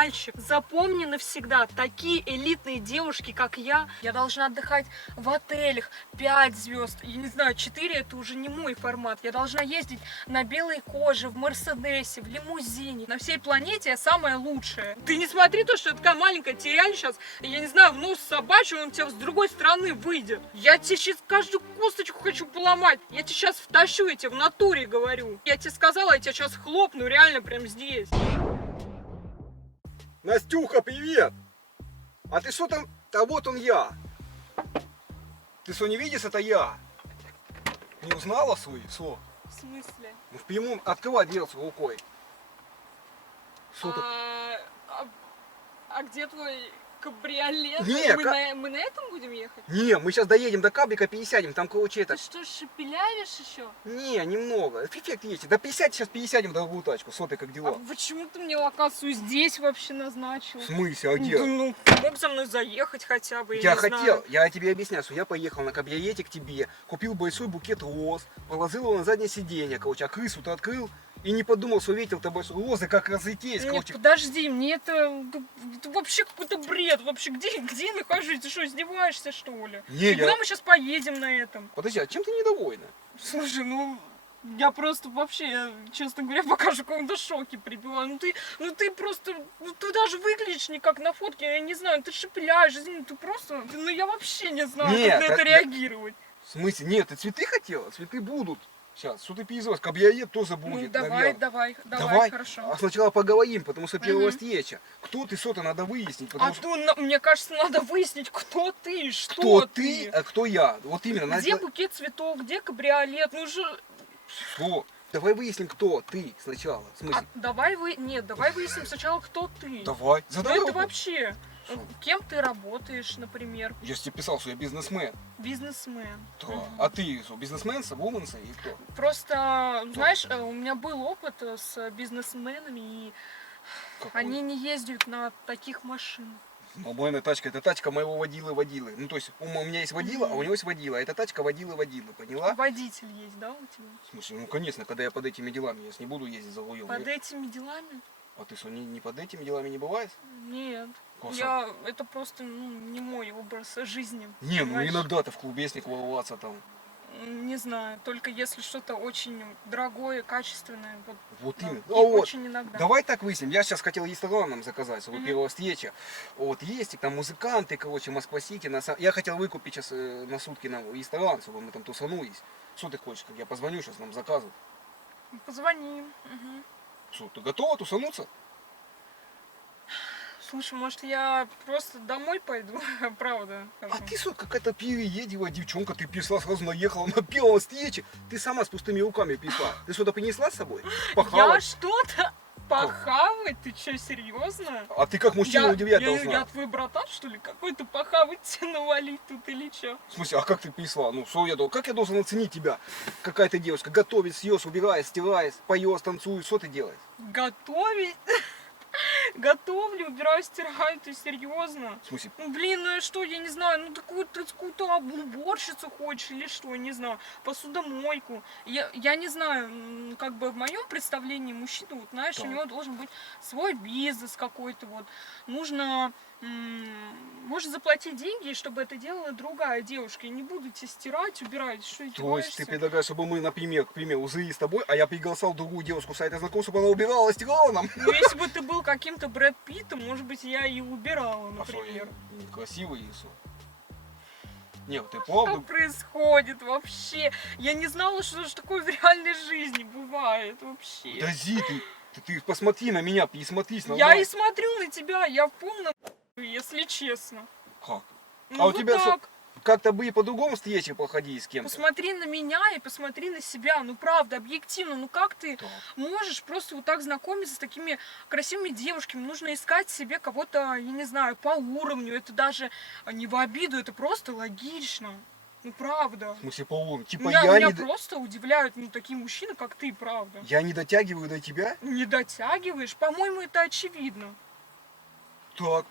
мальчик. Запомни навсегда, такие элитные девушки, как я должна отдыхать в отелях 5 звезд. Я не знаю, 4 это уже не мой формат. Я должна ездить на белой коже, в Мерседесе, в лимузине. На всей планете я самая лучшая. Ты не смотри то, что я такая маленькая, тебе реально сейчас, я не знаю, в нос собачий, он у тебя с другой стороны выйдет. Я тебе сейчас каждую косточку хочу поломать. Я тебе сейчас втащу, я тебе в натуре говорю. Я тебе сказала, я тебя сейчас хлопну, реально прям здесь. Настюха, привет! А ты что там? А вот он я. Ты что, не видишь, это я? Не узнала свой слов? В смысле? Ну, в прямом, открывай дверцу рукой. Что ты? А где твой кабриолет? Не, Мы на этом будем ехать? Не, мы сейчас доедем до Каблика, пересядем, там короче это... Ты что, шепелявишь еще? Не, немного. Эффект есть. Да 50 сейчас пересядем в другую тачку. Что ты, как А дела? почему ты мне локацию здесь вообще назначил? В смысле, а где? Ну, мог за мной заехать хотя бы, Я не хотел, знаю. я тебе объясняю, что я поехал на кабриолете к тебе, купил большой букет роз, положил его на заднее сиденье, короче, а крысу-то открыл и не подумал, что ветер-то большой, розы как разлетелись, Нет, короче. подожди, мне это вообще какой-то бред. Вообще, где я нахожусь? Ты что, издеваешься, что ли? Не, И куда мы сейчас поедем на этом? Подожди, а чем ты недовольна? Слушай, ну, я просто вообще, я, честно говоря, пока что в каком-то шоке прибыла. Ну ты просто, ты даже выглядишь не как на фотке, я не знаю, ты шепеляешь, извини, ты просто, ну я вообще не знаю, Нет, как на это реагировать. В смысле? Нет, ты цветы хотела? Цветы будут. Сейчас, что ты перезвалась? Кабриолет тоже Ну будет, давай, наверное. давай, хорошо. А сначала поговорим, потому что первая встреча. Кто ты, что-то надо выяснить. Потому что... Мне кажется, надо выяснить, кто ты, что Кто ты, а кто я? Вот именно. Где букет цветов, где кабриолет, ну же... Что? Давай выясним, кто ты сначала. В смысле? давай выясним сначала, кто ты. Давай. Задай Ну это вопрос. вообще, кем ты работаешь, например, Я же тебе писал, что я бизнесмен. бизнесмен. Да. Мгм. А ты что, бизнесменса, вуменса и кто? Просто, знаешь, у меня был опыт с бизнесменами, и Какой? они не ездят на таких машинах. Моя тачка, это тачка моего водилы. Ну, то есть у меня есть водила, а у него есть водила. А эта тачка водилы, поняла? Водитель есть, да, у тебя? В смысле, ну, конечно, когда я под этими делами, я ж не буду ездить за рулем. Под этими делами? А ты что, не под этими делами не бывает? Нет. Классно. Это просто не мой образ жизни. Не, ну понимаешь? иногда-то в клубесник ворваться там. Не знаю, только если что-то очень дорогое, качественное. Вот да, именно. и Ну, вот. очень иногда. Давай так выясним. Я сейчас хотел ресторан нам заказать, чтобы первая встреча. Вот есть и там музыканты, короче, Москва-Сити. Я хотел выкупить сейчас на сутки нам ресторан, чтобы мы там тусанулись. Что ты хочешь, как я позвоню сейчас нам заказывать? Позвони. Мгм. Что, ты готова тусануться? Слушай, может я просто домой пойду, правда. А ты что, какая-то переедила девчонка, ты пришла, сразу наехала на первой встрече. Ты сама с пустыми руками пришла. Ты что-то принесла с собой? Я Похавать? что-то похавать? Ты что, серьезно? А ты как мужчина удивлять должна. Я твой братан, что ли? Какой-то похавать тебе навалить тут или что? В смысле, а как ты пришла? Ну, что я должен? Как я должен оценить тебя? Какая ты девушка? Готовит, съешь, убирает, стирает, поешь, танцует. Что ты делаешь? Готовить? Готовлю, убираю, стираю, ты серьезно? В смысле? Ну блин, ну и что, я не знаю, ну такую ты какую-то уборщицу хочешь или что, не знаю, посудомойку. Я не знаю, как бы в моем представлении мужчина, вот знаешь, Да. у него должен быть свой бизнес какой-то, вот. Нужно, может заплатить деньги, чтобы это делала другая девушка. Я не буду тебе стирать, убирать, что То есть издеваешься? ты предлагаешь, чтобы мы, например, к примеру, жили с тобой, а я приглашал другую девушку с сайта знакомств, чтобы она убирала, стирала нам? Ну если бы ты был каким-то Брэд Питтом, может быть, я и убирала, А что, например. красивый и что? Нет, ты Что правда? происходит вообще? Я не знала, что же такое в реальной жизни бывает вообще. Подожди, ты посмотри на меня, пересмотрись на Я и смотрю на тебя, я в полном если честно. Как? Ну А у вот тебя что, так. как-то бы и по-другому встречи проходили с кем-то? Посмотри на меня и посмотри на себя. Ну правда, объективно, ну как ты Так. можешь просто вот так знакомиться с такими красивыми девушками? Нужно искать себе кого-то, я не знаю, по уровню. Это даже не в обиду, это просто логично. Ну правда. В смысле, по уровню? Типа Меня просто удивляют такие мужчины, как ты, правда. я не дотягиваю до тебя? Не дотягиваешь? По-моему, это очевидно. Так.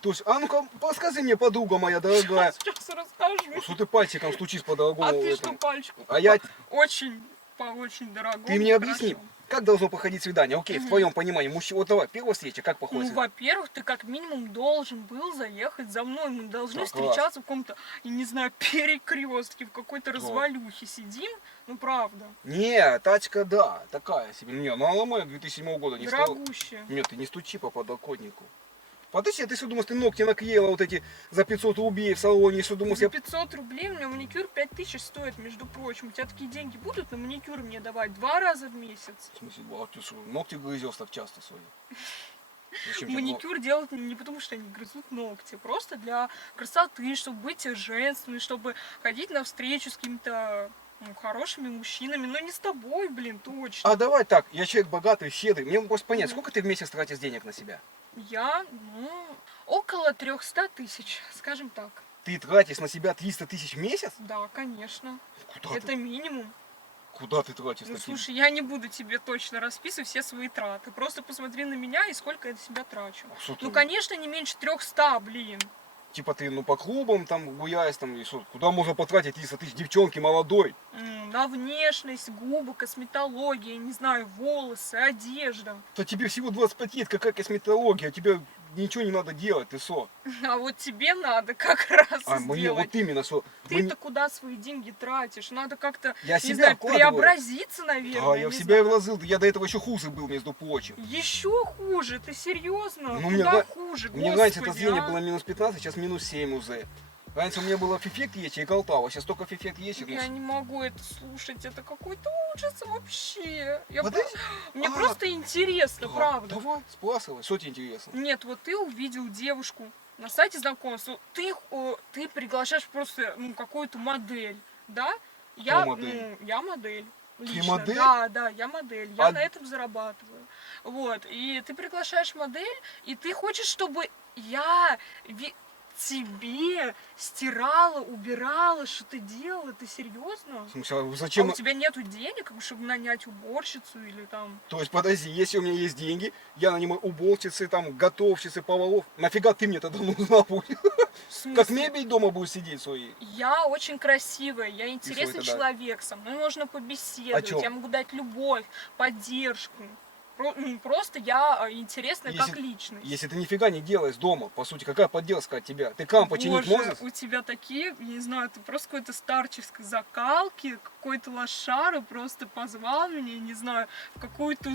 То есть, а ну-ка, подскажи мне, подруга моя дорогая. Сейчас расскажу. Что ты пальчиком стучишь по дорогому А ты этому? что, пальчику? А я... Очень, по очень дорогому. Ты мне объясни, хорошо. как должно проходить свидание? Окей, в Мгм. твоем понимании, мужчина, вот давай, первая встреча, как Ну, проходит? во-первых, ты как минимум должен был заехать за мной. Мы должны Так, раз. встречаться в каком-то, я не знаю, перекрестке, в какой-то Так. развалюхе сидим. Ну, правда. Не, тачка, да, такая себе. Не, ну она моя 2007 года не стала. Дорогущая. Нет, ты не стучи по подоконнику. Подожди, ты что думаешь, ты ногти наклеила вот эти за 500 рублей в салоне, что думаешь, За я... 500 рублей у меня маникюр 5000 стоит, между прочим. У тебя такие деньги будут на маникюр мне давать 2 раза в месяц? В смысле, а ты что, ногти грызешь так часто свои? Зачем тебе Маникюр делают не потому, что они грызут ногти, просто для красоты, чтобы быть женственной, чтобы ходить на встречу с какими-то хорошими мужчинами, но не с тобой, блин, точно. А давай так, я человек богатый, щедрый, мне просто понять, Мгм. сколько ты в месяц тратишь денег на себя? Я, около 300 тысяч, скажем так. Ты тратишь на себя 300 тысяч в месяц? Да, конечно. Куда Это ты, минимум. куда ты тратишь Ну, такие? слушай, я не буду тебе точно расписывать все свои траты. Просто посмотри на меня и сколько я на себя трачу. Что ты, Ну, конечно, не меньше 300, блин. типа ты, ну, по клубам там гуляешь, там, и что, куда можно потратить 300 тысяч, девчонки молодой? На внешность, губы, косметология, не знаю, волосы, одежда. То тебе всего 25 лет, какая косметология, тебе ничего не надо делать, ты что? А вот тебе надо как раз А мне сделать. вот именно, что... мы Ты-то куда свои деньги тратишь? Надо как-то, Я не себя знаю, вкладываю. преобразиться, наверное. Да, я в себя и вложил, я до этого еще хуже был, между прочим. Еще хуже, ты серьезно? Ну, мне Куда ра- хуже? У меня раньше это Господи, зрение а? было минус 15, сейчас минус 7 уже. Раньше у меня было фифект есть и колтава, сейчас только фифект есть. Я не могу это слушать, это какой-то ужас вообще. Подожди. Мне А, просто интересно, Да, правда. Давай, спрашивай, что тебе интересно? Нет, вот ты увидел девушку на сайте знакомств, ты приглашаешь просто какую-то модель, да? Я, модель? я модель. Ты Лично. модель? Да, я модель. Я А- на этом зарабатываю. Вот. И ты приглашаешь модель, и ты хочешь, чтобы я тебе стирала, убирала, что ты делала? Ты серьезно? В смысле, а А зачем? у тебя нету денег, чтобы нанять уборщицу или там... То есть, подожди, если у меня есть деньги, я нанимаю уборщицы, там, готовщицы, поваров, нафига ты мне тогда нужна будет? В смысле? Как мебель дома будешь сидеть свои? Я очень красивая, я интересный это да? человек, со мной можно побеседовать, чё? я могу дать любовь, поддержку. Просто я интересная как личность. Если ты нифига не делаешь дома, по сути, какая поддержка от тебя? Ты кран починить Боже, можешь? у тебя такие, я не знаю, ты просто какой-то старческой закалки, какой-то лошара просто позвал меня, не знаю, в какую-то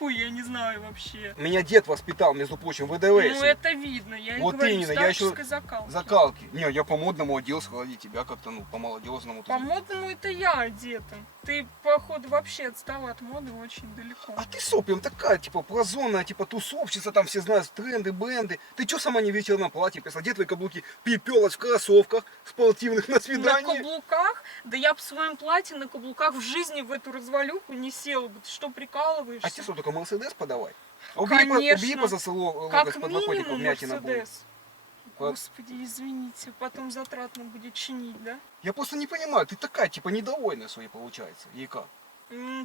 я не знаю вообще. Меня дед воспитал, между прочим, в ВДВ. Ну это видно, я и Вот говорю, именно, я еще старческой закалки. закалки. Не, я по-модному оделся, ради тебя как-то, ну, по-молодежному. По-модному это я одета. Ты, походу, вообще отстала от моды очень далеко. А ты сопрям такая, типа, прозонная, типа, тусовщица, там все знают тренды, бренды. Ты чё сама не в вечерном платье пришла? Где твои каблуки? Пипелась в кроссовках спортивных на На свидание? каблуках? Да я бы в своем платье на каблуках в жизни в эту развалюху не села бы. Ты что, прикалываешься? А тебе что, только Мерседес подавай? Конечно. Убери по засылу Как с подлокотников, минимум вмятина будет. Мерседес. Господи, извините, потом затратно будет чинить, да? Я просто не понимаю, ты такая, типа, недовольная своей получается. И как?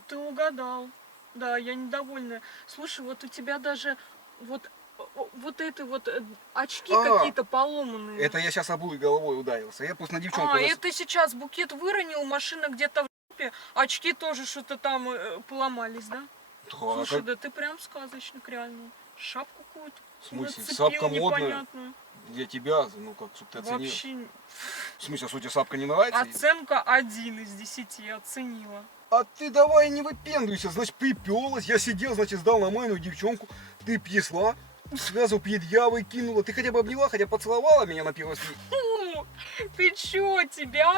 Ты угадал. Да, я недовольна. Слушай, вот у тебя даже вот это вот очки какие-то поломанные. Это я сейчас обуй головой ударился. Я просто на девчонку... Это сейчас букет выронил, машина где-то в жопе, очки тоже что-то там поломались, да? Да, Слушай, как- да ты прям сказочник, реально. Шапку какую-то В смысле, нацепил шапка модная? непонятную. Для тебя, ну как, чтобы ты оценил. Вообще В смысле, а что тебе сапка не нравится? оценка 1 из 10 оценила. А ты давай не выпендривайся, значит, приперлась. Я сидел, значит, сдал нормальную девчонку. Ты пьесла, сразу предъявы кинула. Ты хотя бы обняла, хотя поцеловала меня на первой встрече. Фу, ты чё, тебя?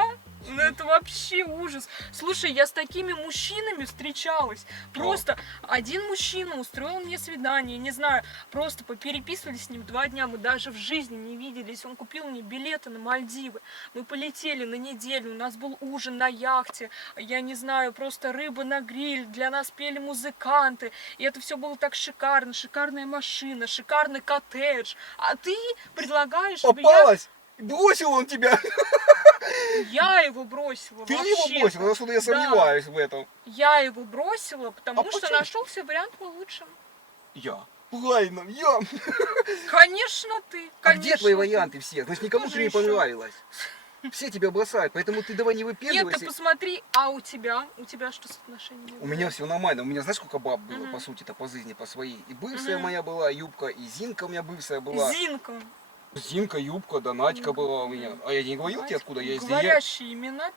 Ну это вообще ужас. Слушай, я с такими мужчинами встречалась. Просто один мужчина устроил мне свидание, не знаю, просто попереписывались с ним 2 дня, мы даже в жизни не виделись. Он купил мне билеты на Мальдивы. Мы полетели на неделю, у нас был ужин на яхте, я не знаю, просто рыба на гриль, для нас пели музыканты. И это все было так шикарно, шикарная машина, шикарный коттедж. А ты предлагаешь, чтобы Попалась! Бросил он тебя! я его бросила. Ты вообще-то. его бросил, потому что я Да. сомневаюсь в этом. Я его бросила, потому А что почему? нашелся вариант получше. Я. Правильно, я. Конечно, ты. А где Конечно, твои ты. варианты все? Значит, никому Тоже ты не еще. понравилась. Все тебя бросают, поэтому ты давай не Нет, выпендривайся. ты посмотри, а у тебя? У тебя что с отношениями? У меня все нормально. У меня знаешь, сколько баб было, Мгм. по сути-то, по жизни, по своей. И бывшая Мгм. моя была, Юбка, и Зинка у меня бывшая была. Зинка. Зинка, Юбка, да Надька была у меня. А я не говорил тебе, откуда я из деревни? Говорящие имена.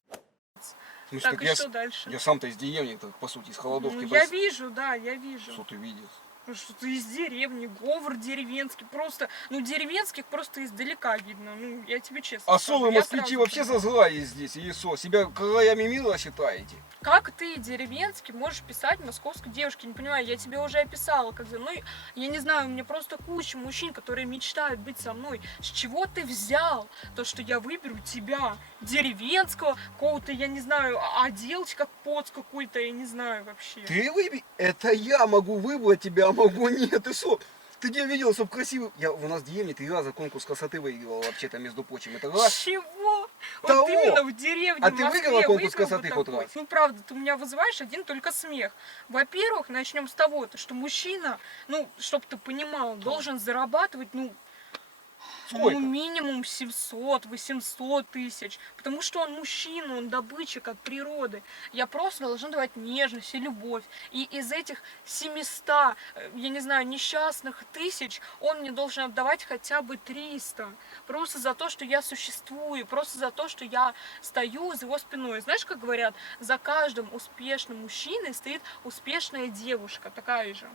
В смысле, Так, так и я, что дальше? я сам-то из деревни, по сути, из Ну, Холодовки. я вижу, да, я вижу. Что ты видишь? Ну, что ты из деревни, говор деревенский, просто, ну, деревенских просто издалека видно, ну, я тебе честно А скажу, совы я москвичи сразу вообще понимаю. зазлаи здесь, или что? Себя краями мира считаете? Как ты, деревенский, можешь писать московской девушке? Не понимаю, я тебе уже описала, когда, ну, я не знаю, у меня просто куча мужчин, которые мечтают быть со мной. С чего ты взял то, что я выберу тебя, деревенского, какого-то, я не знаю, оделать как поц какой-то, я не знаю вообще. Ты выбери. Это я могу выбрать тебя, а могу нет. Ты что? Ты где видела, чтоб красивый? У нас в деревне 3 раза конкурс красоты выигрывал, вообще-то, между прочим. Это раз. Чего? Того. Вот именно в деревне, А в ты Москве выиграла конкурс выиграл бы красоты хоть такой. раз? Ну, правда, ты у меня вызываешь один только смех. Во-первых, начнем с того, что мужчина, ну, чтоб ты понимал, должен зарабатывать, ну, Сколько? минимум 700-800 тысяч. Потому что он мужчина, он добытчик от природы. Я просто должна давать нежность и любовь. И из этих 700, я не знаю, несчастных тысяч, он мне должен отдавать хотя бы 300. Просто за то, что я существую, просто за то, что я стою за его спиной. Знаешь, как говорят, за каждым успешным мужчиной стоит успешная девушка, такая же.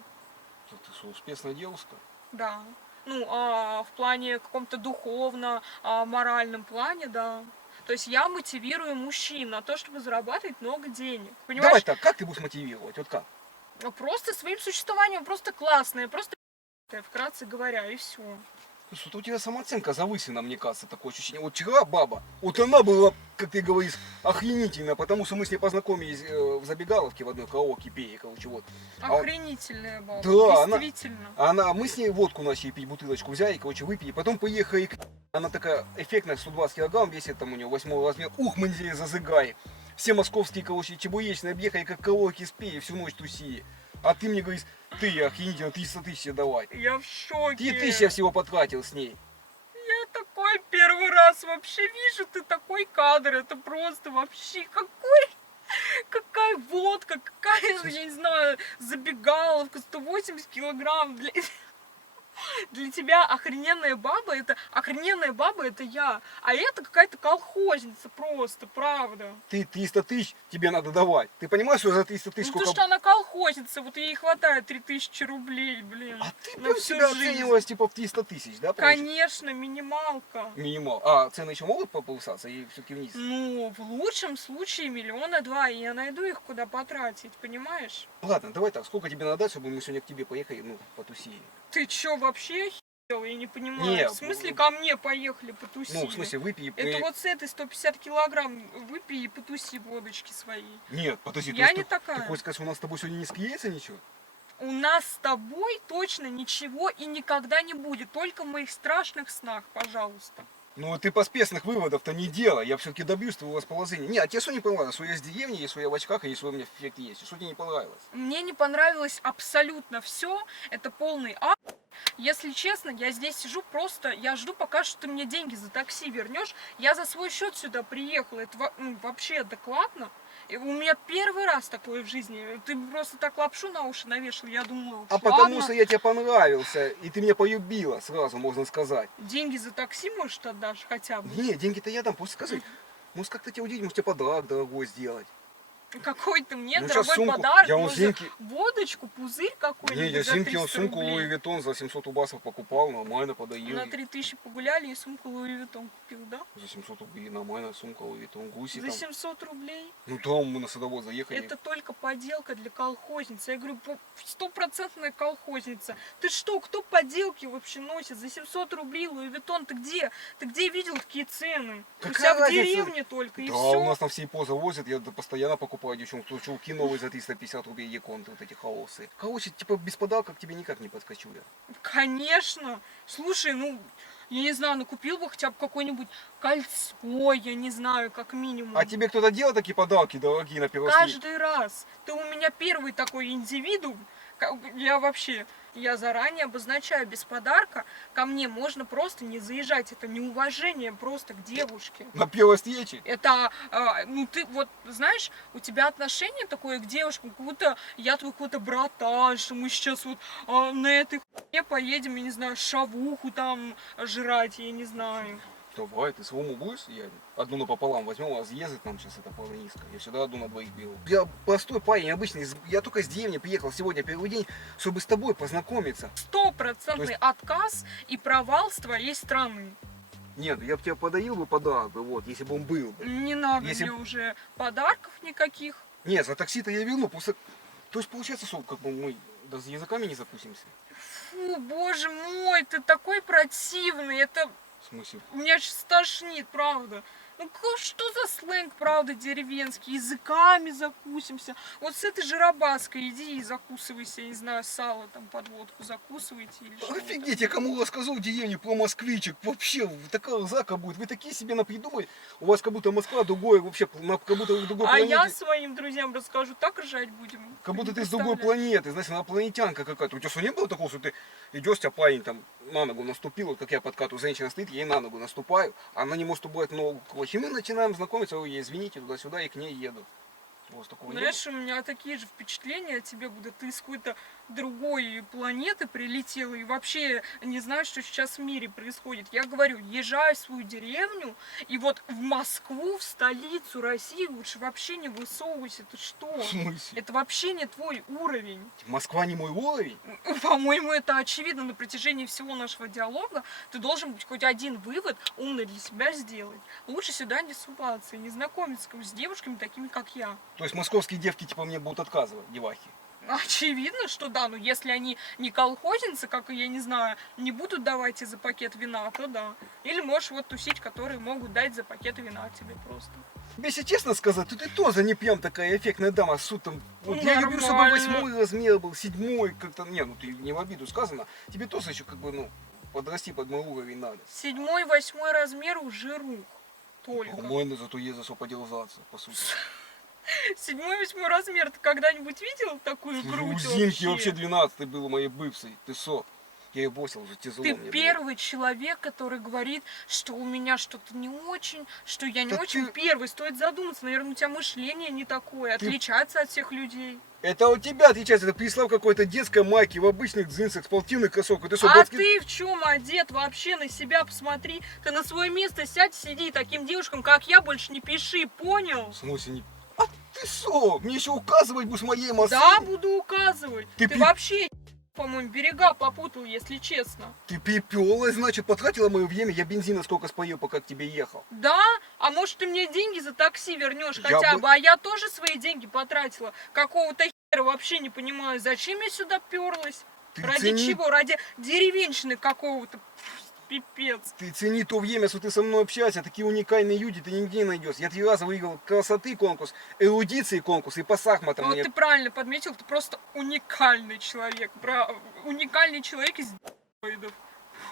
Ты что, успешная девушка? Да. Ну, в плане каком-то духовно, моральном плане, да. То есть я мотивирую мужчин на то, чтобы зарабатывать много денег. Давай Понимаешь? так, как ты будешь мотивировать? Вот как? Просто своим существованием, просто классное, просто вкратце говоря, и все. Слушай, у тебя самооценка завысена, мне кажется, такое ощущение. Вот вчера баба, вот она была, как ты говоришь, охренительная, потому что мы с ней познакомились в забегаловке в одной караоке пее, короче, вот. Охренительная баба. Да, Действительно. мы с ней водку начали пить, бутылочку взяли, короче, выпили, потом поехали к... Она такая эффектная, 120 килограмм весит, там у нее 8 размер. Ух, мы здесь зазыгали. Все московские, короче, чебуечные объехали, как караоке спели, всю ночь тусили. А ты мне говоришь, ты охренительно, 300 тысяч давай. Я в шоке. 3000 я всего потратил с ней. Я такой первый раз вообще вижу, ты такой кадр, это просто вообще какая водка, какая, я не знаю, забегаловка, 180 килограмм. Для тебя охрененная баба это я. А это какая-то колхозница просто, правда. Ты 300 тысяч тебе надо давать. Ты понимаешь, что за 300 тысяч Ну сколько... то, что она колхозница, вот ей хватает 3000 рублей, блин. А ты на прям всю себя жизнь. оценивалась типа в 300 тысяч, да? получается? Конечно, минималка. Минимал. А цены еще могут повысаться и все-таки вниз? Ну, в лучшем случае 1,2 миллиона, и я найду их куда потратить, понимаешь? Ладно, давай так, сколько тебе надо дать, чтобы мы сегодня к тебе поехали, ну, потусили? Ты чё, вообще охерел? Я не понимаю. Нет, В смысле, ко мне поехали потусить? Ну, в смысле, выпей. Это вот с этой 150 килограмм выпей и потуси водочки свои. Нет, подожди, Я то есть не ты такая. хочешь сказать, что у нас с тобой сегодня не склеится ничего? У нас с тобой точно ничего и никогда не будет. Только в моих страшных снах, пожалуйста. Ну, ты поспешных выводов-то не делай, я все-таки добьюсь твоего расположения. Не, а тебе что не понравилось? Что я с деревни, что я в очках, и что у меня эффект есть? Что тебе не понравилось? Мне не понравилось абсолютно все. Это полный ад. Если честно, я здесь сижу просто, я жду, пока что ты мне деньги за такси вернешь. Я за свой счет сюда приехала. Это вообще адекватно. И у меня первый раз такое в жизни. Ты просто так лапшу на уши навешал, я думала, А уж потому ладно. что я тебе понравился, и ты меня полюбила, сразу можно сказать. Деньги за такси, может, отдашь хотя бы? Не, деньги-то я дам, просто скажи. Может, как-то тебя удивить, может, тебе подарок дорогой сделать. Какой ты мне Ну, сейчас дорогой сумку. подарок, Я вон может, Зинке- водочку, пузырь какой-нибудь Не, я за Зинке 300 сумку рублей. Луи Виттон за 700 убасов покупал, нормально подарил. На 3000 погуляли и сумку Луи Виттон купил, да? За 700 рублей нормальная сумка Луи Виттон, гуси За там. 700 рублей? Ну там мы на садовод заехали. Это только поделка для колхозницы. Я говорю, стопроцентная колхозница. Ты что, кто поделки вообще носит? За 700 рублей Луи Виттон, ты где? Ты где видел такие цены? У Какая себя в разница? деревне только, и Да, все. у нас там все и поза возят, я постоянно покупаю девчонку, чулки новые за 350 рублей, яконты, вот эти хаосы. Короче, типа без подарка к тебе никак не подскочу я. Конечно. Слушай, ну, я не знаю, ну купил бы хотя бы какое-нибудь кольцо, я не знаю, как минимум. А тебе кто-то делал такие подарки дорогие на первости? Каждый раз. Ты у меня первый такой индивидуум, Я заранее обозначаю, без подарка ко мне можно просто не заезжать. Это неуважение просто к девушке. На первой встрече? Это, ну ты вот, знаешь, у тебя отношение такое к девушкам, как будто я твой какой-то братан, что мы сейчас вот на этой хуйне поедем, я не знаю, шавуху там жрать, я не знаю. Давай, ты своему будешь? Я одну напополам возьмем, а съездить нам сейчас это полно низко. Я всегда одну на двоих беру. Я простой парень, обычный. Я только с деревни приехал сегодня первый день, чтобы с тобой познакомиться. Стопроцентный отказ и провал с твоей стороны. Нет, я бы тебе подарил бы подарок, вот, если бы он был. Не надо Если мне уже подарков никаких. Нет, за такси-то я верну, просто... То есть получается, что как бы мы даже языками не закусимся. Фу, боже мой, ты такой противный. Это В смысле? меня сейчас стошнит, правда. Ну что за сленг, правда, деревенский? Языками закусимся. Вот с этой жиробаской иди и закусывайся, я не знаю, сало там под водку закусывайте или что. Офигеть, я кому рассказал в деревне про москвичек. Вообще, такая зака будет. Вы такие себе напридумали. У вас как будто Москва другое, вообще, как будто вы в другой А планете. я своим друзьям расскажу, так ржать будем. Как будто Не ты с другой представляешь. планеты, знаешь, инопланетянка какая-то. У тебя что, не было такого, что ты идешь, тебя парень там на ногу наступил, вот как я подкатываю, женщина стоит, я ей на ногу наступаю, а она не может убрать ногу к и мы начинаем знакомиться, ой, извините, туда-сюда, и к ней еду. У вас такого не было? Знаешь, у меня такие же впечатления о тебе будут. Ты с какой-то другой планеты прилетела и вообще не знаешь, что сейчас в мире происходит. Я говорю, езжай в свою деревню, и вот в Москву, в столицу России лучше вообще не высовывайся. Ты что? В смысле? Это вообще не твой уровень. Москва не мой уровень? По-моему, это очевидно на протяжении всего нашего диалога. Ты должен быть хоть один вывод умный для себя сделать. Лучше сюда не суваться и не знакомиться с девушками такими, как я. То есть московские девки типа мне будут отказывать, девахи? Очевидно, что да, но если они не колхозницы, как, я не знаю, не будут давать тебе за пакет вина, то да. Или можешь вот тусить, которые могут дать за пакет вина тебе просто. Если честно сказать, то ты тоже не прям такая эффектная дама с там. Вот я люблю, чтобы Нормально. 8 размер был, 7 как-то. Не, ну ты не в обиду сказано. Тебе тоже еще как бы, ну, подрасти под мой уровень надо. 7-8 размер уже рук. Только. По-моему, зато есть за что поделзаться, по сути. 7-8 размер, ты когда-нибудь видел такую У грудь Зинки вообще? вообще 12 был у моей бывшей. Ты со? Я ее бросил, уже тяжело Ты мне было. первый человек, который говорит, что у меня что-то не очень, что я не Да очень ты- первый. Стоит задуматься, наверное, у тебя мышление не такое, Ты- отличаться от всех людей. Это у тебя отличается. Это прислал какой-то детской майке в обычных джинсах, спортивных кроссовках. Ты что, А братский- ты в чем одет? Вообще на себя посмотри. Ты на свое место сядь, сиди. Таким девушкам, как я, больше не пиши, понял? В смысле не... А ты что? Мне еще указывать будешь моей машине? Да, буду указывать. Ты Ты пи- вообще, по-моему, берега попутал, если честно. Ты приперлась, значит, потратила мое время. Я бензина сколько споил, пока к тебе ехал. Да? А может, ты мне деньги за такси вернешь Я хотя бы- бы? А я тоже свои деньги потратила. Какого-то хера вообще не понимаю. Зачем я сюда перлась? Ты Ради цени- чего? Ради деревенщины какого-то. Пипец. Ты цени то время, что ты со мной общаешься, такие уникальные люди ты нигде не найдешь. Я 3 раза выиграл красоты конкурс, эрудиции конкурс и по шахматам. Вот мне- ты правильно подметил, ты просто уникальный человек. Уникальный человек из д***оидов.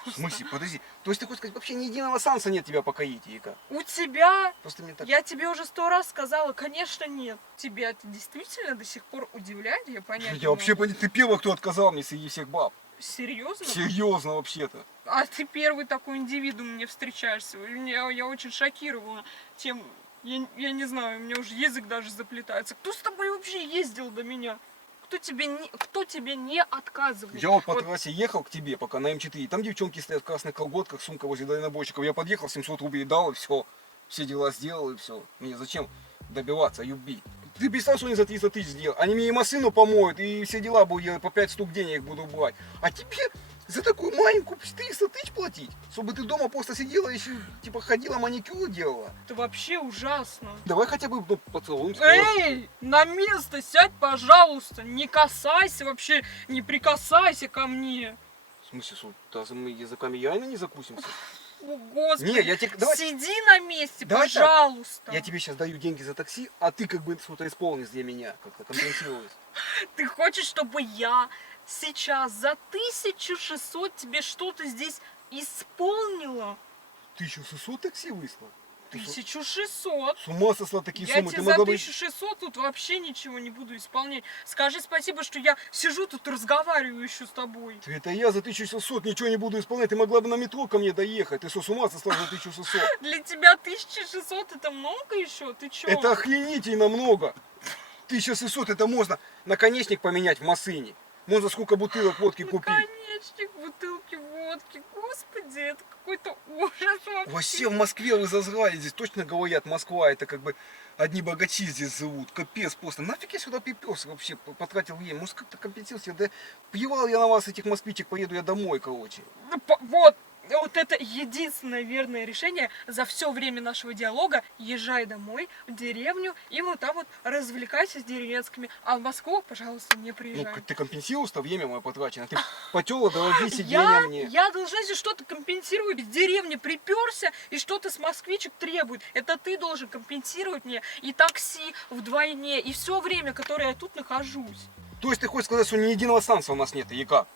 В смысле, подожди. То есть ты хочешь сказать, вообще ни единого шанса нет тебя покорить, или как? У тебя, Просто мне так... я тебе уже 100 раз сказала, конечно, нет. Тебя это действительно до сих пор удивляет, я понять Я вообще понял, ты первый, кто отказал мне среди всех баб. Серьезно? Серьезно, вообще-то. А ты первый такой индивидуум мне встречаешься. Я очень шокирована тем, я не знаю, у меня уже язык даже заплетается. Кто с тобой вообще ездил до меня? Кто тебе не отказывает? Я вот по Вот трассе ехал к тебе, пока на М4, там девчонки стоят в красных колготках, сумка возле дальнобойщиков. Я подъехал, 700 рублей дал, и все дела сделал, и все. Мне зачем добиваться, юби? Ты представь, что они за 300 тысяч сделают? Они мне и машину помоют, и все дела будут делать, по 5 штук денег буду брать. А тебе за такую маленькую 400 тысяч платить? Чтобы ты дома просто сидела, еще типа ходила, маникюр делала? это вообще ужасно. Давай хотя бы ну, поцелуемся. Эй, на место сядь, пожалуйста. Не касайся вообще, не прикасайся ко мне. В смысле, что, даже мы языками реально не закусимся? О, Господи. Не, я тебе... Давай... Сиди на месте, Давай так. пожалуйста. Я тебе сейчас даю деньги за такси, а ты как бы что-то исполнишь для меня, как-то компенсируешь. Ты хочешь, чтобы я сейчас за 1600 тебе что-то здесь исполнила? 1600 такси выслал? 1600. С ума сошла, такие Я суммы. тебе Ты за могла бы... 1600 тут вообще ничего не буду исполнять. Скажи спасибо, что я сижу тут и разговариваю еще с тобой. Это я за 1600 ничего не буду исполнять. Ты могла бы на метро ко мне доехать. Ты что, с ума сошла за 1600? Для тебя 1600 это много еще? Ты че? Это охренительно много. 1600 это можно наконечник поменять в машине. Можно сколько бутылок водки купить. Наконечник, бутылки водки. Господи, это какой-то ужас вообще. Вообще в Москве вы зазрали, здесь точно говорят, Москва это как бы одни богачи здесь живут, капец просто. Нафиг я сюда приперся вообще, потратил время, может как-то компенсировал себе, да плевал я на вас этих москвичек, поеду я домой, короче. Вот это единственное верное решение за все время нашего диалога. Езжай домой, в деревню, и вот там вот развлекайся с деревенскими. А в Москву, пожалуйста, не Ну, приезжай. ты компенсировал-то время мое потрачено, ты потела дорогие сиденья мне. Я должна здесь что-то компенсировать. Из деревни приперся и что-то с москвичек требует. Это ты должен компенсировать мне и такси вдвойне, и все время, которое я тут нахожусь. То есть ты хочешь сказать, что ни единого санса у нас нет, и как?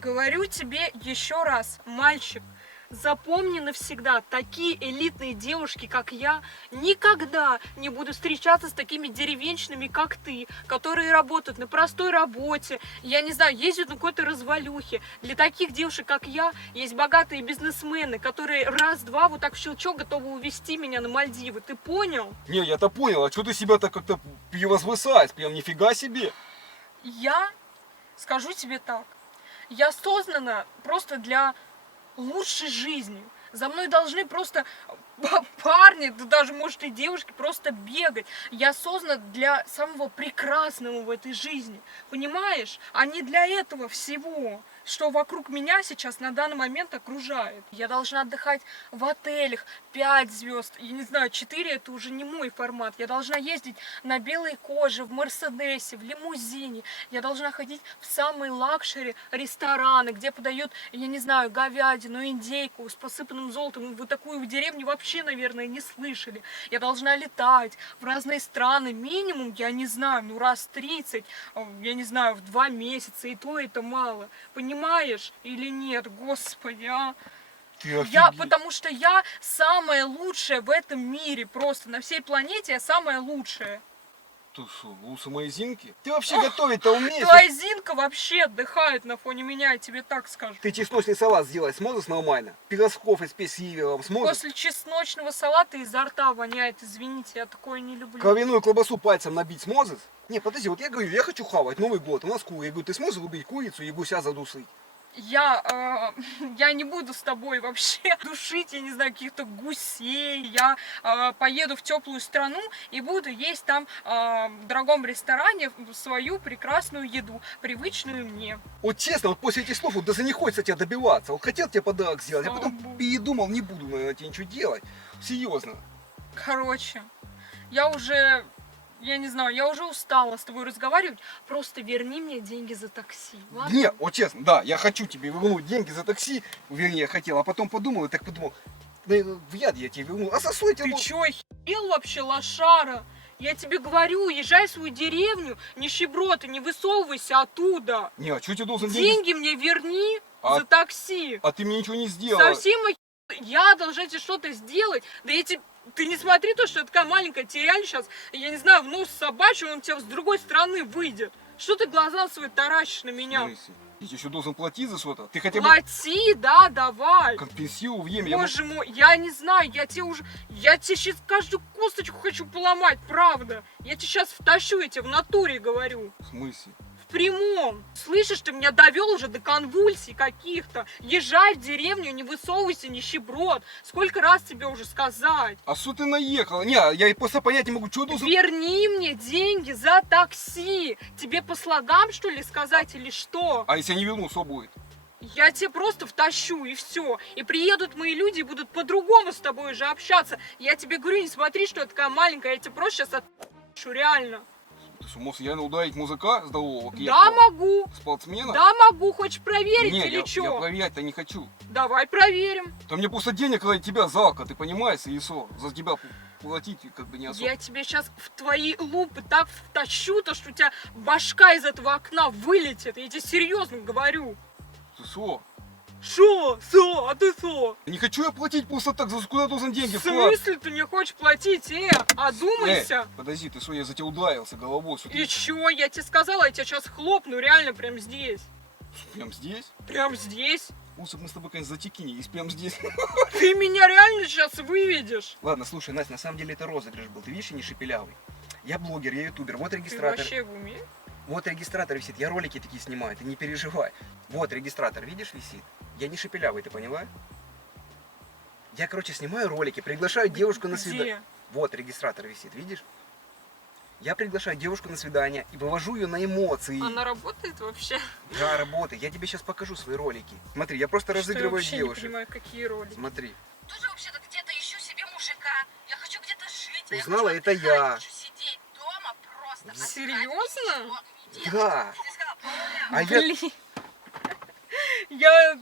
Говорю тебе еще раз, мальчик, запомни навсегда, такие элитные девушки, как я, никогда не будут встречаться с такими деревенщинами, как ты, которые работают на простой работе, я не знаю, ездят на какой-то развалюхе. Для таких девушек, как я, есть богатые бизнесмены, которые раз-два вот так в щелчок готовы увезти меня на Мальдивы. Ты понял? Не, я-то понял, а что ты себя так как-то превозвысаешь, прям нифига себе. Я скажу тебе так. Я создана просто для лучшей жизни. За мной должны просто парни, да даже, может, и девушки просто бегать. Я создана для самого прекрасного в этой жизни. Понимаешь? А не для этого всего, что вокруг меня сейчас на данный момент окружает. Я должна отдыхать в отелях 5 звезд. Я не знаю, 4 это уже не мой формат. Я должна ездить на белой коже, в Мерседесе, в лимузине. Я должна ходить в самые лакшери рестораны, где подают, я не знаю, говядину, индейку с посыпанным золотом. Вы такую в деревне вообще, наверное, не слышали. Я должна летать в разные страны. Минимум, я не знаю, ну раз 30, я не знаю, в 2 месяца. И то это мало. Понимаешь или нет? Господи, а? Потому что я самая лучшая в этом мире. Просто на всей планете я самая лучшая. Ты что, лучше моей Зинки? Ты вообще готовить-то умеешь? Твоя Зинка вообще отдыхает на фоне меня, я тебе так скажу. Ты чесночный салат сделать сможешь нормально? Пирожков из песивером сможешь? После чесночного салата изо рта воняет, извините, я такое не люблю. Кровяную колбасу пальцем набить сможешь? Не, подожди, вот я говорю, я хочу хавать Новый год, у нас кур. Я говорю, ты сможешь убить курицу и гуся задушить? Я не буду с тобой вообще душить, я не знаю, каких-то гусей. Я поеду в теплую страну и буду есть там в дорогом ресторане свою прекрасную еду, привычную мне. Вот честно, вот после этих слов вот даже не хочется тебя добиваться. Вот хотел тебе подарок сделать, а Слава потом Богу. передумал, не буду, наверное, тебе ничего делать. Серьезно. Короче, я не знаю, я уже устала с тобой разговаривать. Просто верни мне деньги за такси, ладно? Не, вот честно, да, я хочу тебе вернуть деньги за такси, вернее, хотел, а потом подумал и так подумал, наверное, в яд я тебе верну, а сосой тебе... Ты чё, охерел вообще, лошара? Я тебе говорю, езжай в свою деревню, нищеброд, и не высовывайся оттуда. Не, а что тебе должен Деньги мне верни за такси. А ты мне ничего не сделал. Совсем я должна тебе что-то сделать. Да я тебе... Ты не смотри то, что я такая маленькая, тебе реально сейчас, я не знаю, в нос собачий, он у тебя с другой стороны выйдет. Что ты глаза свои таращишь на меня? Я тебе еще должен платить за что-то? Ты хотя бы Плати, да, давай. компенсируй время. Боже мой, я не знаю, я тебе сейчас каждую косточку хочу поломать, правда. Я тебе сейчас втащу, я тебе в натуре говорю. В смысле? В прямом. Слышишь, ты меня довел уже до конвульсий каких-то. Езжай в деревню, не высовывайся, нищеброд. Сколько раз тебе уже сказать? А что ты наехала? Не, я просто понять не могу, что должен... Верни мне деньги за такси. Тебе по слогам, что ли, сказать или что? А если я не верну, что будет? Я тебе просто втащу, и все. И приедут мои люди и будут по-другому с тобой уже общаться. Я тебе говорю, не смотри, что я такая маленькая, я тебе просто сейчас отпущу, реально. Ты что, можешь реально ударить мужика здорового, Да, могу. спортсмена? Да, могу. Хочешь проверить Не, или я что? проверять-то не хочу. Давай проверим. Да мне просто денег ради тебя жалко, ты понимаешь, Иисо? За тебя платить как бы не особо. Я тебе сейчас в твои лупы так втащу, то, что у тебя башка из этого окна вылетит. Я тебе серьезно говорю. Ты что? Шо? Со? А ты со? Не хочу я платить просто так, за куда должен деньги В вкладывать? смысле ты не хочешь платить? Одумайся. Подожди, ты что, я за тебя ударился головой? Что И ты чё? Я тебе сказала, я тебя сейчас хлопну, реально, прям здесь. прям здесь? Прям здесь. Лучше бы мы с тобой, конечно, затекинились прям здесь. Ты меня реально сейчас выведешь. Ладно, слушай, Настя, на самом деле это розыгрыш был. Ты видишь, я не шепелявый. Я блогер, я ютубер. Вот Ты регистратор. вообще в уме? Вот регистратор висит. Я ролики такие снимаю, ты не переживай. Вот регистратор, видишь, висит. Я не шепелявый, ты поняла? Я, короче, снимаю ролики, приглашаю девушку на свидание. Где? Вот регистратор висит, видишь? Я приглашаю девушку на свидание и вывожу ее на эмоции. Она работает вообще? Да, работает. Я тебе сейчас покажу свои ролики. Смотри, я просто разыгрываю Что я вообще девушек. не понимаю, какие ролики. Смотри. Тоже вообще-то где-то ищу себе мужика. Я хочу где-то жить. Узнала, я хочу это отдыхать, я. хочу сидеть дома просто. отдыхать, Серьезно? ничего не делать. Да. Ты сказала, А я... Блин. Я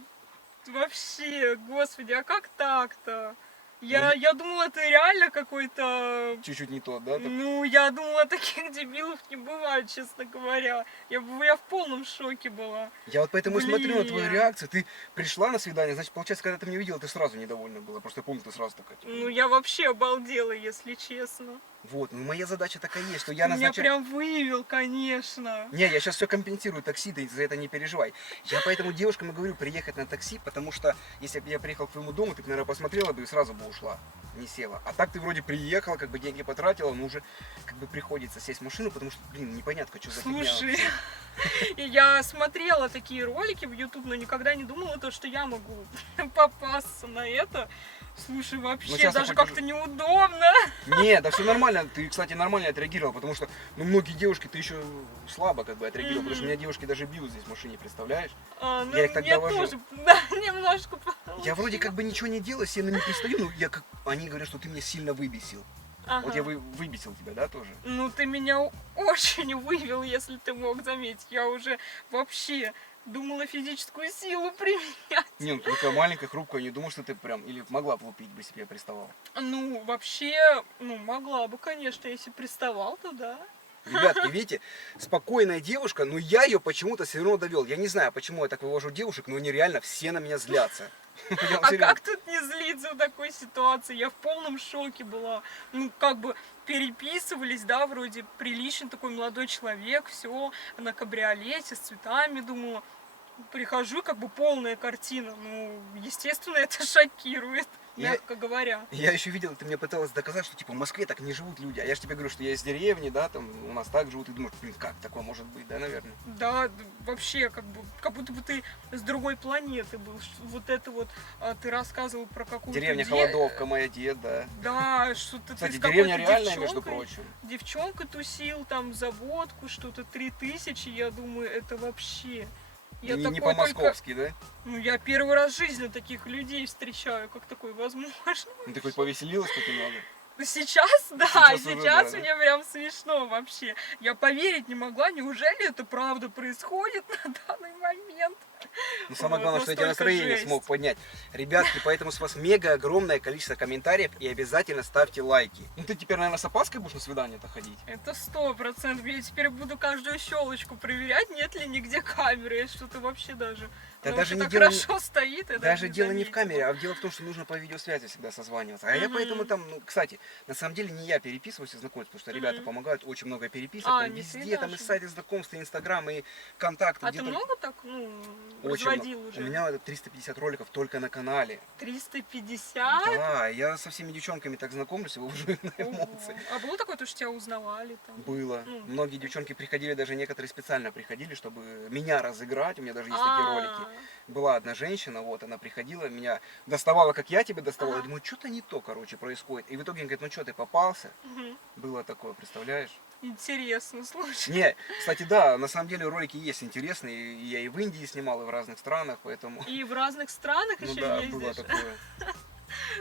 вообще, господи, а как так-то? Я думала, это реально какой-то... Чуть-чуть не то, да? так? Ну, я думала, таких дебилов не бывает, честно говоря. Я в полном шоке была. Я вот поэтому и смотрю на твою Блин. реакцию. Ты пришла на свидание, значит, получается, когда ты меня видела, ты сразу недовольна была. Просто я помню, ты сразу такая. типа, Ну, я вообще обалдела, если честно. Вот, ну моя задача такая есть, что я Меня назначаю... прям вывел, конечно. Не, я сейчас все компенсирую такси, ты за это не переживай. Я поэтому девушкам и говорю приехать на такси, потому что если бы я приехал к твоему дому, ты бы, наверное, посмотрела бы и сразу бы ушла, не села. А так ты вроде приехала, как бы деньги потратила, но уже как бы приходится сесть в машину, потому что, блин, непонятно, что за фигня Слушай, вообще. и я смотрела такие ролики в YouTube, но никогда не думала, то, что я могу попасться на это. Слушай, вообще щас я даже покажу. как-то неудобно. Не, да все нормально, ты, кстати, нормально отреагировал, потому что, ну, многие девушки, ты еще слабо как бы отреагировал, потому что меня девушки даже бьют здесь в машине, представляешь? Ну, Я их так мне довожу. тоже, да, немножко Я вроде как бы ничего не делаю, сильно не пристаю, но я как... Они говорят, что ты меня сильно выбесил. Вот я выбесил тебя, да, тоже? Ну, ты меня очень вывел, если ты мог заметить. Я уже вообще думала физическую силу применять. Не, ну ты такая маленькая, хрупкая, не думаю, что ты прям... Или могла бы лупить бы себе приставала. Ну, вообще, ну, могла бы, конечно, если приставал, то да. Ребятки, видите, спокойная девушка, но я ее почему-то все равно довел. Я не знаю, почему я так вывожу девушек, но они реально все на меня злятся. Я вам А серьезно. как тут не злиться в такой ситуации? Я в полном шоке была. Ну, как бы переписывались, да, вроде приличный такой молодой человек, все на кабриолете с цветами, думала. Прихожу, как бы полная картина. Ну, естественно, это шокирует, мягко говоря. Я еще видел, ты мне пыталась доказать, что типа в Москве так не живут люди. А я же тебе говорю, что я из деревни, да, там у нас так живут. И думаешь, блин, как такое может быть, да, наверное? Да, вообще, как будто бы ты с другой планеты был. Вот это вот, ты рассказывал про какую-то... Деревня Холодовка, моя дед, да. Да, что-то Кстати, ты с деревня какой-то реальная, между девчонкой- прочим. Девчонка тусил там за водку, что-то 3000, я думаю, это вообще... Я Не такой по-московски, да? Ну, я первый раз в жизни таких людей встречаю, как такое возможно. Ну ты хоть повеселилась хоть немного? Сейчас, да, Сейчас уже сейчас да, мне прям смешно вообще. Я поверить не могла, неужели это правда происходит на данный момент? Но самое Вот, главное, что я тебе настолько настроение жесть. смог поднять. Ребятки, поэтому с вас мега огромное количество комментариев и обязательно ставьте лайки. Ну ты теперь, наверное, с опаской будешь на свидание-то ходить? Это 100%. Я теперь буду каждую щелочку проверять, нет ли нигде камеры, что-то вообще даже. Да Она даже вообще не так дело- хорошо стоит. я Даже не дело не в заметила. камере, а дело в том, что нужно по видеосвязи всегда созваниваться. А я Мгм. поэтому там, ну, кстати, на самом деле не я переписываюсь и знакомлюсь, потому что ребята Мгм. помогают, очень много переписок, А, там не ты везде, там и даже? сайты знакомств, и Инстаграм, и контакты. А где ты только- много так, ну, Очень разводил много. уже? У меня 350 роликов только на канале. 350? Да, я со всеми девчонками так знакомлюсь и вывожу их на Ого. эмоции. А было такое, то, что тебя узнавали там? Было. Ну. Многие девчонки приходили, даже некоторые специально приходили, чтобы меня разыграть. У меня даже есть такие ролики. Была одна женщина, вот, она приходила, меня доставала, как я тебя доставал. Ага. Я думаю, что-то не то, короче, происходит. И в итоге он говорит, ну что, ты попался? Мгм. Было такое, представляешь? Интересно, слушай. Не, кстати, да, на самом деле ролики есть интересные. И я и в Индии снимал, и в разных странах, поэтому... И в разных странах Ну еще да, было ездишь? такое.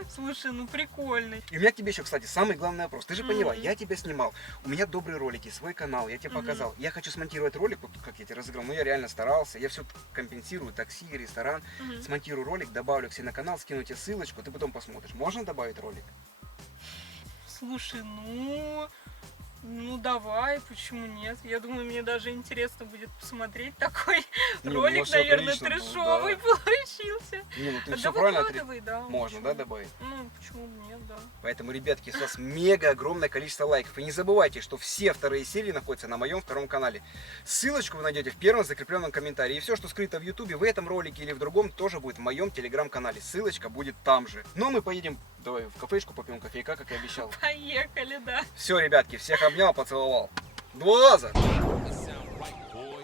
Слушай, ну прикольно. И у меня к тебе еще, кстати, самый главный вопрос. Ты же поняла, Мгм. я тебя снимал, у меня добрые ролики, свой канал, я тебе Мгм. показал. Я хочу смонтировать ролик, вот как я тебе разыграл, но я реально старался. Я все компенсирую, такси, ресторан. Мгм. Смонтирую ролик, добавлю к себе на канал, скину тебе ссылочку, ты потом посмотришь. Можно добавить ролик? Слушай, ну давай, почему нет? Я думаю, мне даже интересно будет посмотреть такой Не, ну, ролик, всё наверное, отлично было, трэшовый да. получился. Не, ну ты Да все правильно выкладывай, да. Можно, да, добавить? Ну, почему нет, да. Поэтому, ребятки, с вас мега огромное количество лайков. И не забывайте, что все вторые серии находятся на моем втором канале. Ссылочку вы найдете в первом закрепленном комментарии. И все, что скрыто в ютубе, в этом ролике или в другом, тоже будет в моем телеграм-канале. Ссылочка будет там же. Ну а мы поедем, давай, в кафешку попьем кофейка, как и обещал. Поехали, да. Все, ребятки, всех обнял, поцеловал. 2 раза. Sound right.